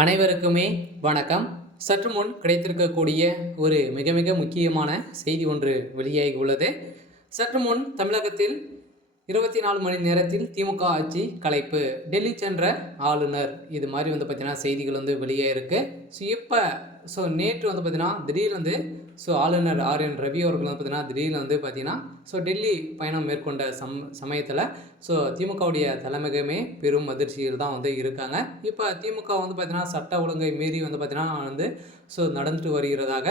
அனைவருக்குமே வணக்கம். சற்று முன் கிடைத்திருக்கக்கூடிய ஒரு மிக மிக முக்கியமான செய்தி ஒன்று வெளியாகி உள்ளது. சற்று முன் தமிழகத்தில் 24 மணி நேரத்தில் திமுக ஆட்சி கலைப்பு, டெல்லி சென்ற ஆளுநர், இது மாதிரி பார்த்தீங்கன்னா செய்திகள் வெளியே இருக்கு. நேற்று பார்த்தீங்கன்னா திடீர்னு ஆளுநர் ஆர்.என். ரவி அவர்கள் பார்த்தீங்கன்னா திடீர்னு பார்த்தீங்கன்னா டெல்லி பயணம் மேற்கொண்ட சமயத்தில் திமுகவுடைய தலைமையகமே பெரும் அதிர்ச்சியில் தான் இருக்காங்க. இப்போ திமுக பார்த்தீங்கன்னா சட்ட ஒழுங்கை மீறி பார்த்தீங்கன்னா நடந்துட்டு வருகிறதாக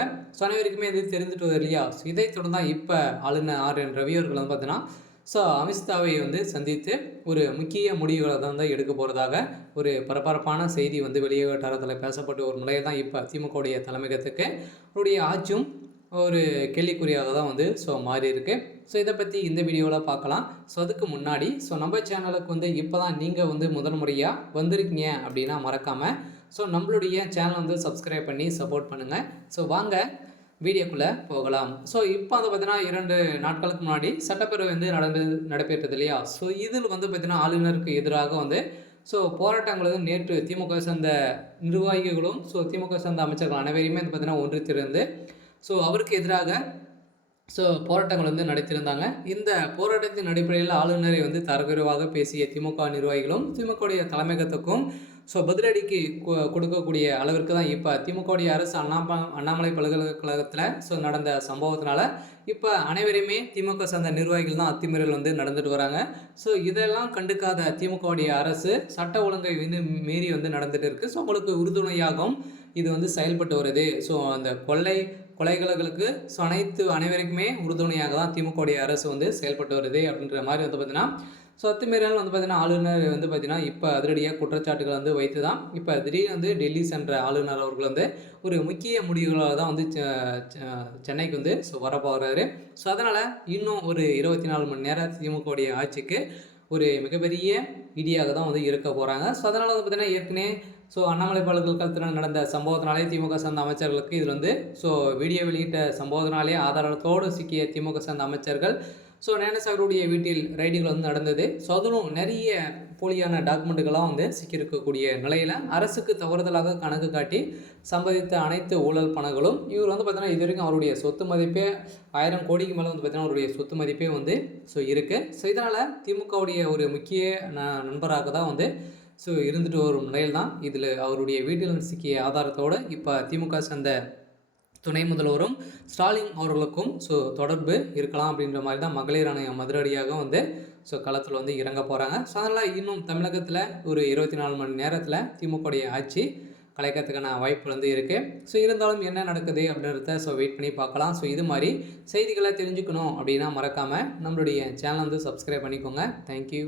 அனைவருக்குமே இது தெரிந்துட்டு வரும் இல்லையா? இதை தொடர்ந்து தான் இப்போ ஆளுநர் ஆர்.என். ரவி அவர்கள் பார்த்தீங்கன்னா அமித்ஷாவை சந்தித்து ஒரு முக்கிய முடிவுகளை தான் எடுக்க போகிறதாக ஒரு பரபரப்பான செய்தி வெளியே வட்டாரத்தில் பேசப்பட்ட ஒரு நிலையை தான் இப்போ திமுகவுடைய தலைமையகத்துக்கு அவருடைய ஆட்சியும் ஒரு கேள்விக்குறியாக தான் மாறி இருக்கு. இதை பற்றி இந்த வீடியோவில் பார்க்கலாம். அதுக்கு முன்னாடி நம்ம சேனலுக்கு இப்போ தான் நீங்கள் முதல் முறையாக வந்திருக்கீங்க அப்படின்னா மறக்காமல் நம்மளுடைய சேனலை சப்ஸ்கிரைப் பண்ணி சப்போர்ட் பண்ணுங்கள். வாங்க வீடியோக்குள்ளே போகலாம். இப்போ பார்த்தீங்கன்னா 2 நாட்களுக்கு முன்னாடி சட்டப்பேரவை நடைபெற்றது இல்லையா? இதில் பார்த்தீங்கன்னா ஆளுநருக்கு எதிராக போராட்டங்கள் நேற்று திமுக சேர்ந்த நிர்வாகிகளும் திமுக சேர்ந்த அமைச்சர்கள் அனைவரையுமே பார்த்தீங்கன்னா ஒன்றித்திருந்து அவருக்கு எதிராக போராட்டங்கள் நடத்தியிருந்தாங்க. இந்த போராட்டத்தின் அடிப்படையில் ஆளுநரை தரக்குறைவாக பேசிய திமுக நிர்வாகிகளும் திமுகவுடைய தலைமையகத்துக்கும் பதிலடிக்கு கொடுக்கக்கூடிய அளவிற்கு தான் இப்போ திமுகவுடைய அரசு அண்ணாமலை பல்கலைக்கழகத்தில் நடந்த சம்பவத்தினால இப்போ அனைவரையுமே திமுக சார்ந்த நிர்வாகிகள் தான் அத்துமீறல் நடந்துட்டு வராங்க. இதெல்லாம் கண்டுக்காத திமுகவுடைய அரசு சட்ட ஒழுங்கை மீறி நடந்துட்டு இருக்கு. அவங்களுக்கு உறுதுணையாகவும் இது செயல்பட்டு வருது. அந்த கொலைகளுக்கு அனைவருக்குமே உறுதுணையாக தான் திமுகவுடைய அரசு செயல்பட்டு வருது அப்படின்ற மாதிரி பார்த்தீங்கன்னா அத்துமீறல் பார்த்தீங்கன்னா ஆளுநர் பார்த்தீங்கன்னா இப்போ அதிரடியாக குற்றச்சாட்டுகள் வைத்து தான் இப்போ திடீர்னு டெல்லி சென்ற ஆளுநர் அவர்கள் ஒரு முக்கிய முடிவுகளாக தான் சென்னைக்கு வரப்போகிறாரு. அதனால் இன்னும் ஒரு 24 மணி நேரம் திமுகவுடைய ஆட்சிக்கு ஒரு மிகப்பெரிய இடியாக தான் இருக்க போகிறாங்க. அதனால் பார்த்தீங்கன்னா ஏற்கனவே அண்ணாமலை பல்கலைக்கழகத்தில் நடந்த சம்பவத்தினாலே திமுக சார்ந்த அமைச்சர்களுக்கு இதில் வீடியோ வெளியிட்ட சம்பவத்தினாலே ஆதாரத்தோடு சிக்கிய திமுக சார்ந்த அமைச்சர்கள் ஞானசாகருடைய வீட்டில் ரைடுகள் நடந்தது. அதிலும் நிறைய போலியான டாக்குமெண்ட்டுகளாம் சிக்கியிருக்கக்கூடிய நிலையில் அரசுக்கு தவறுதலாக கணக்கு காட்டி சம்பாதித்த அனைத்து ஊழல் பணங்களும் இவர் பார்த்தீங்கன்னா இது வரைக்கும் அவருடைய சொத்து மதிப்பே 1000 கோடிக்கு மேலே பார்த்தீங்கன்னா அவருடைய சொத்து மதிப்பே இருக்குது. இதனால் திமுகவுடைய ஒரு முக்கிய நண்பராக தான் இருந்துட்டு வரும் நிலையில் தான் இதில் அவருடைய வீட்டில் சிக்கிய ஆதாரத்தோடு இப்போ திமுக சேர்ந்த துணை முதல்வரும் ஸ்டாலின் அவர்களுக்கும் தொடர்பு இருக்கலாம் அப்படின்ற மாதிரி தான் மகளிர் ஆணையம் அதிரடியாக களத்தில் இறங்க போகிறாங்க. அதனால் இன்னும் தமிழகத்தில் ஒரு 24 மணி நேரத்தில் திமுகவுடைய ஆட்சி கலைக்கிறதுக்கான வாய்ப்பு இருக்குது. இருந்தாலும் என்ன நடக்குது அப்படின்றத வெயிட் பண்ணி பார்க்கலாம். இது மாதிரி செய்திகளை தெரிஞ்சுக்கணும் அப்படின்னா மறக்காமல் நம்மளுடைய சேனலை சப்ஸ்கிரைப் பண்ணிக்கோங்க. தேங்க்யூ.